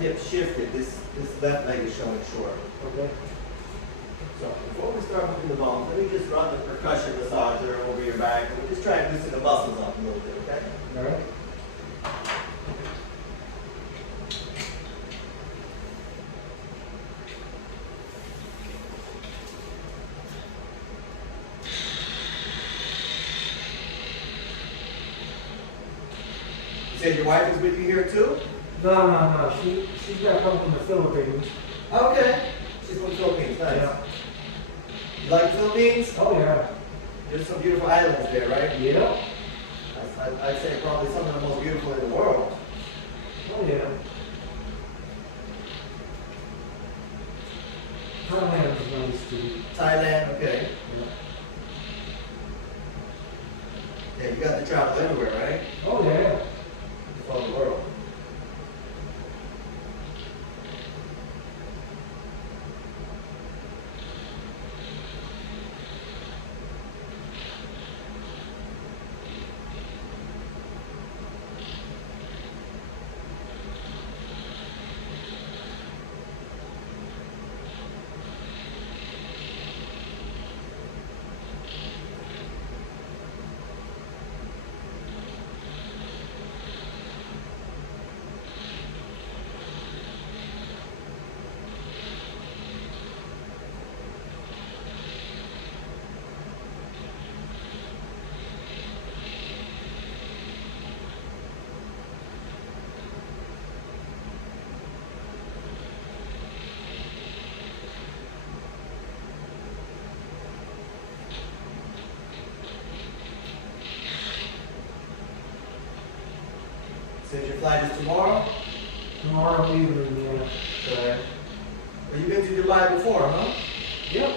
hip shifted, this left leg is showing short. Okay. So before we start moving the bones, let me just run the percussion massager over your back. We'll just try and loosen the muscles up a little bit, okay? All right. You said your wife is with you here too? No. She's got to come from the Philippines. Okay. She's from the Philippines, nice. Yeah. You like the Philippines? Oh, yeah. There's some beautiful islands there, right? Yeah. I'd say probably some of the most beautiful in the world. Oh, yeah. Thailand is nice too. Thailand, okay. Yeah. Yeah, you got to travel everywhere, right? Oh, yeah. Just all the world. Said your flight is tomorrow? Tomorrow evening, yeah. Okay. Well, you've been to Dubai before, huh? Yep.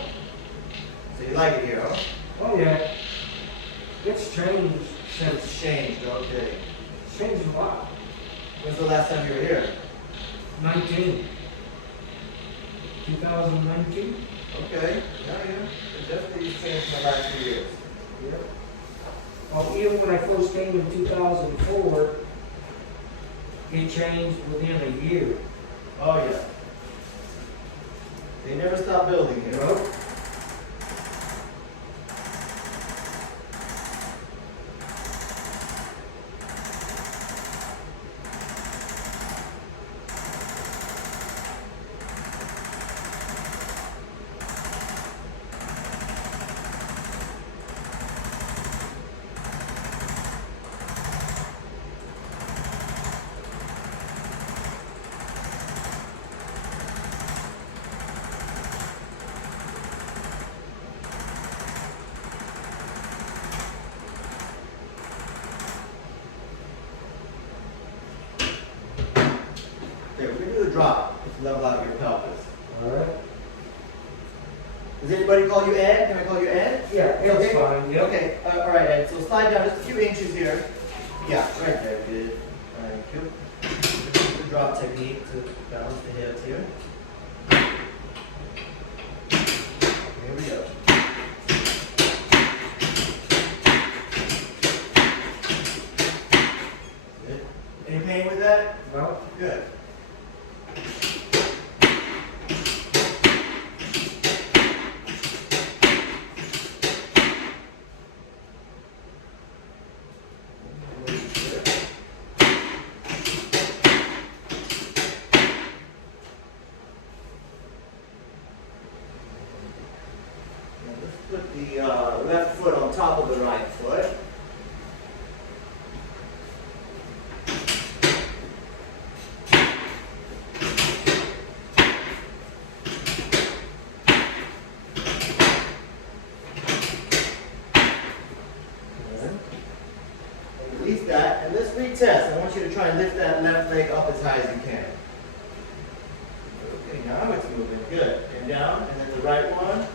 So you like it here, huh? Oh, yeah. It's changed since. It's changed, okay. It's changed a lot. When's the last time you were here? 19. 2019? Okay. Yeah. It definitely has changed in the last few years. Yeah. Well, even when I first came in 2004, it changed within a year. Oh, yeah. They never stop building here. Nope. Okay, we're going to do the drop to level out your pelvis. All right. Does anybody call you Ed? Can I call you Ed? Yeah, it's Okay. fine. Yep. Okay, all right, Ed. So slide down just a few inches here. Yeah, right there. Good. Thank you. The drop technique to balance the hips here. Here we go. Good. Any pain with that? No. Good. Put the left foot on top of the right foot. Release that, and let's retest. I want you to try and lift that left leg up as high as you can. Okay, now it's moving. Good. And down, and then the right one.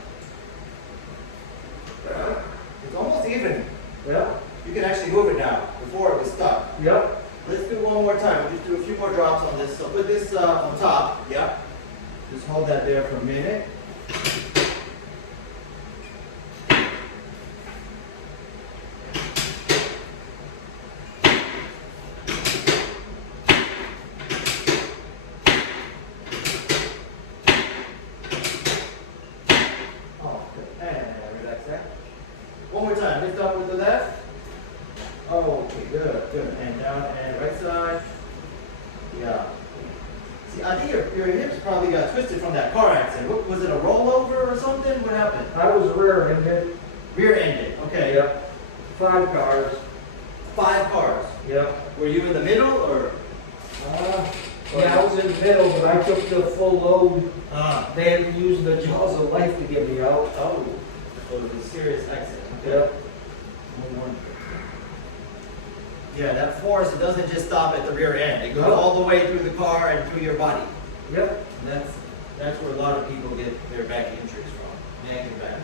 It's almost even. Yep. You can actually move it now. Before it was stuck. Yep. Let's do one more time. We'll just do a few more drops on this. So put this on top. Yep. Just hold that there for a minute. side. Lift up with the left. Oh, okay, good, good. And down and right side. Yeah. See, I think your hips probably got twisted from that car accident. What, was it a rollover or something? What happened? I was rear-ended. Rear-ended. Okay. Yep. 5 cars. 5 cars. Yep. Were you in the middle or? Yeah, I was in the middle, but I took the full load. Ah. They had to use the jaws of life to get me out. Oh. So it was a serious accident. Yep. No wonder. Yeah, that force, it doesn't just stop at the rear end. It goes all the way through the car and through your body. Yep. And that's where a lot of people get their back injuries from. Neck and back.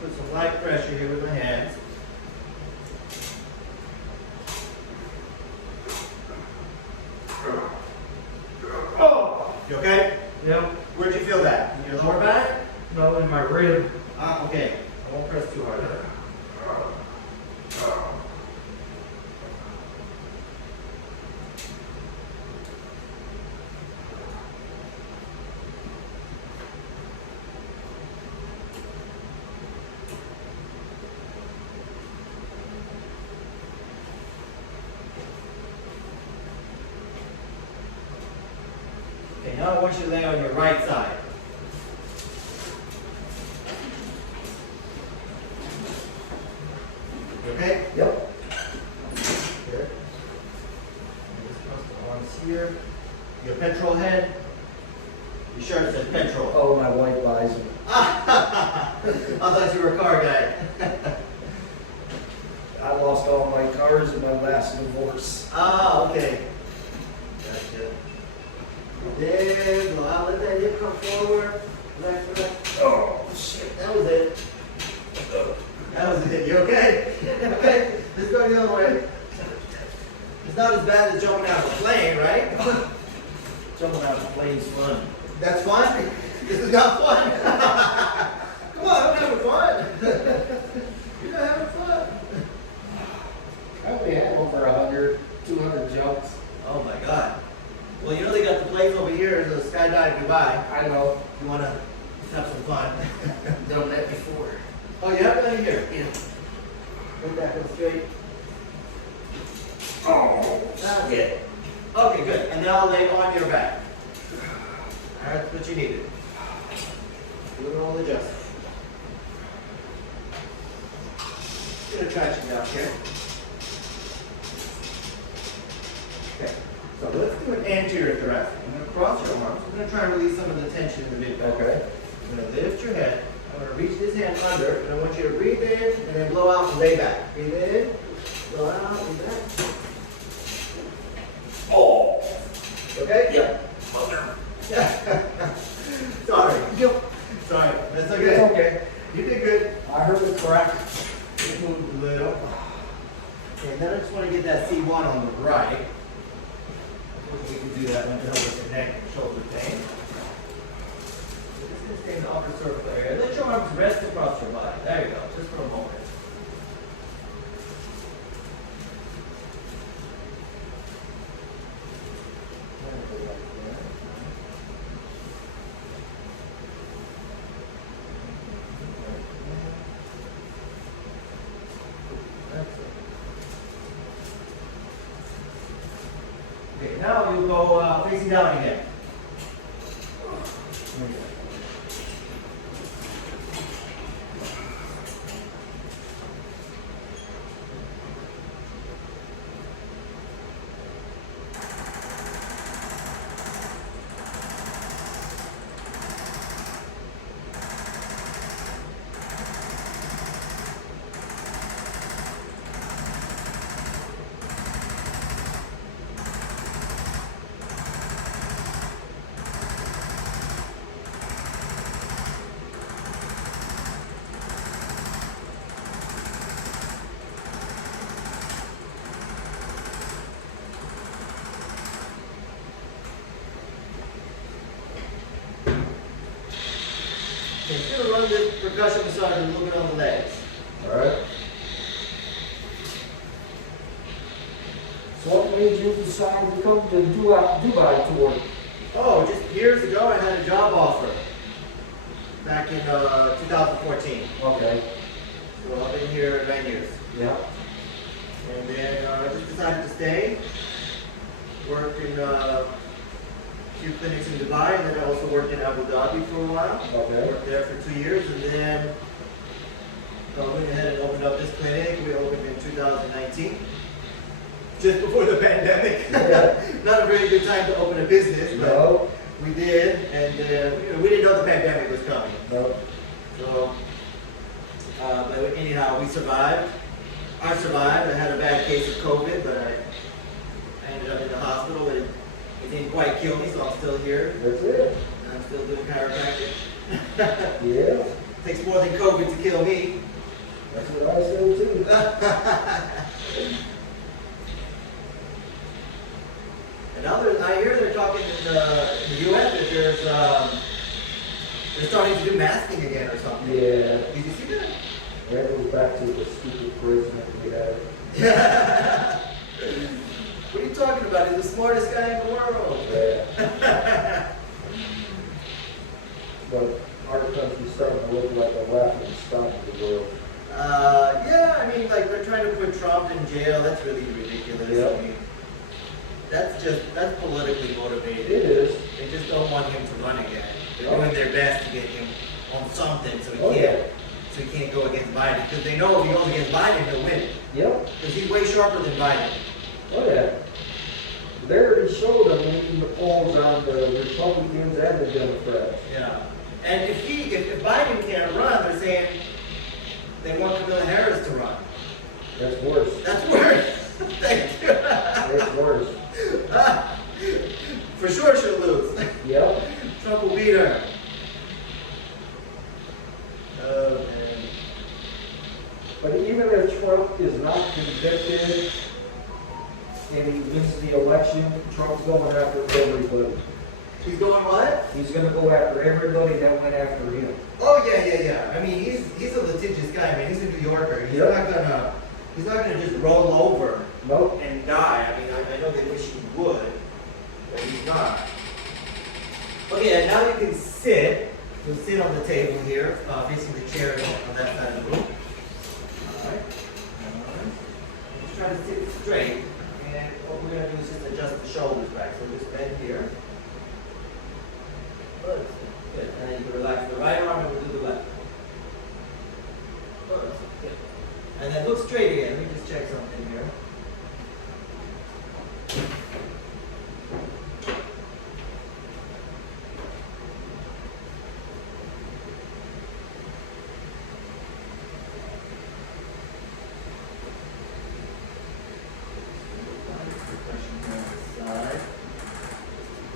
Put some light pressure here with my hands. Oh! You okay? Yep. Where'd you feel that? In your lower back? No, in my rib. Ah, okay. I won't press too hard. Okay, now I want you to lay on your right side. You okay? Yep. Here. Just cross the arms here. Your petrol head. Your shirt says petrol. Oh, my wife buys them. I thought you were a car guy. I lost all my cars in my last divorce. Ah, okay. Gotcha. There, go out, let that hip come forward. Relax, relax. Oh, shit. That was it. That was it. You okay? Okay. Let's go the other way. It's not as bad as jumping out of a plane, right? Jumping out of the plane's fun. That's fun? This is not fun. Come on, I'm having fun. You're not having fun. I only had over 100, 200 jumps. Oh my God. Well, you know they got the place over here, the skydive Dubai. I know. You want to have some fun. Done that before. Oh, you have that in here? Yeah. Put that one straight. Oh, That's it. Okay, good. And now lay on your back. All right, that's what you needed. Do it all adjust. Gonna traction down here. Okay. So let's do an anterior thoracic. I'm going to cross your arms. I'm going to try and release some of the tension in the mid-back. okay. I'm going to lift your head. I'm going to reach this hand under, and I want you to breathe in and then blow out and lay back. Breathe in, blow out, lay back. Oh. Okay? Yep. Sorry. Sorry. That's okay. It's okay. You did good. I heard the crack. Just moved a little. Okay, and then I just want to get that C1 on the right. We can do that one to help with the neck and shoulder pain. So just going to stay in the upper cervical area. Let your arms rest across your body. There you go. Just for a moment. Okay, now you'll go facing down again. learned this percussion massage a little bit on the legs. All right. So what made you decide to come to Dubai tour? Oh, just years ago I had a job offer. Back in 2014. Okay. So I've been here 9 years. Yeah. And then I just decided to stay. Worked in a few clinics in Dubai, and then I also worked in Abu Dhabi for a while. Okay. Worked there for 2 years, and then I went ahead and opened up this clinic. We opened in 2019. Just before the pandemic. Yeah. Not a very good time to open a business, but No. we did, and we didn't know the pandemic was coming. No. So, but anyhow, we survived. I survived. I had a bad case of COVID, but I ended up in the hospital. It didn't quite kill me, so I'm still here. That's it. And I'm still doing chiropractic. Yeah. Takes more than COVID to kill me. That's what I say too. And others, I hear they're talking in the U.S. that they're starting to do masking again or something. Yeah. Did you see that? That goes back to the stupid prison that we had. What are you talking about? He's the smartest guy in the world. Yeah. But our country's starting to look like a laughing stock of the world. Yeah, I mean, like they're trying to put Trump in jail. That's really ridiculous. Yeah. I mean, that's politically motivated. It is. They just don't want him to run again. They're Oh. doing their best to get him on something so Oh, he yeah. can't go against Biden. Because they know if he goes against Biden, he'll win. Yep. Because he's way sharper than Biden. Oh, yeah. They already showed them in the polls on the Republicans and the Democrats. Yeah. And if Biden can't run, they're saying they want Kamala Harris to run. That's worse. That's worse. Thank you. That's worse. For sure she'll lose. Yep. Trump will beat her. Oh, man. But even if Trump is not convicted and he wins the election, Trump's going after everybody. He's going what? He's going to go after everybody that went after him. Oh yeah. I mean, he's a litigious guy. I mean, he's a New Yorker. He's not gonna just roll over Nope. and die. I mean, I know they wish he would, but he's not. Okay, and now you can sit. You'll sit on the table here, facing the chair on that side of the room. All right. Just try to sit straight. And what we're gonna do is just adjust the shoulders back. So just bend here. Good. Good. And then you can relax the right arm and we'll do the left. Good. Good. And then look straight again. Let me just check something here.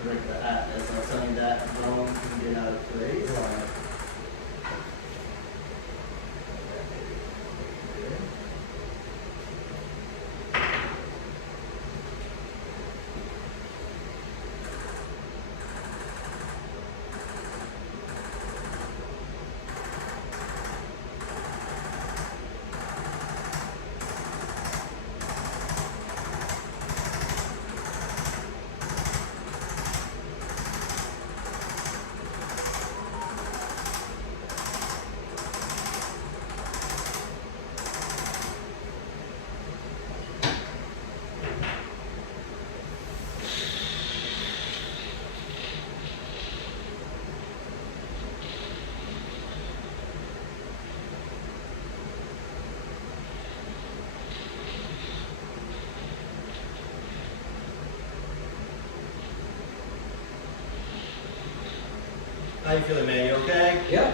Correct the atlas. I'll tell you that bone can get out of place. How you feeling, man? You okay? Yeah.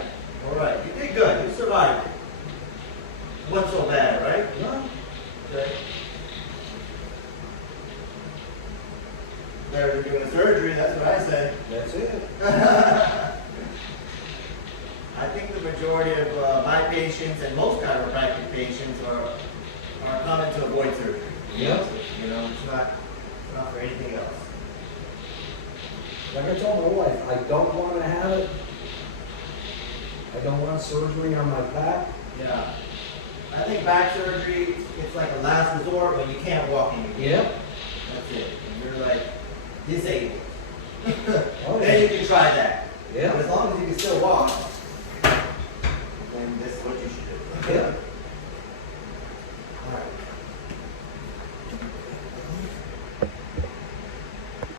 All right. You did good. You survived it. It wasn't so bad, right? No. Okay. Better than doing surgery, that's what I say. That's it. I think the majority of my patients and most chiropractic patients are coming to avoid surgery. Yeah. You know, it's not for anything else. Like I told my wife, I don't want to have it, I don't want surgery on my back. Yeah. I think back surgery, it's like a last resort when you can't walk anymore. Yep. That's it. And you're like disabled. Oh, Then you can try that. Yeah. But as long as you can still walk, then this is what you should do. Yeah.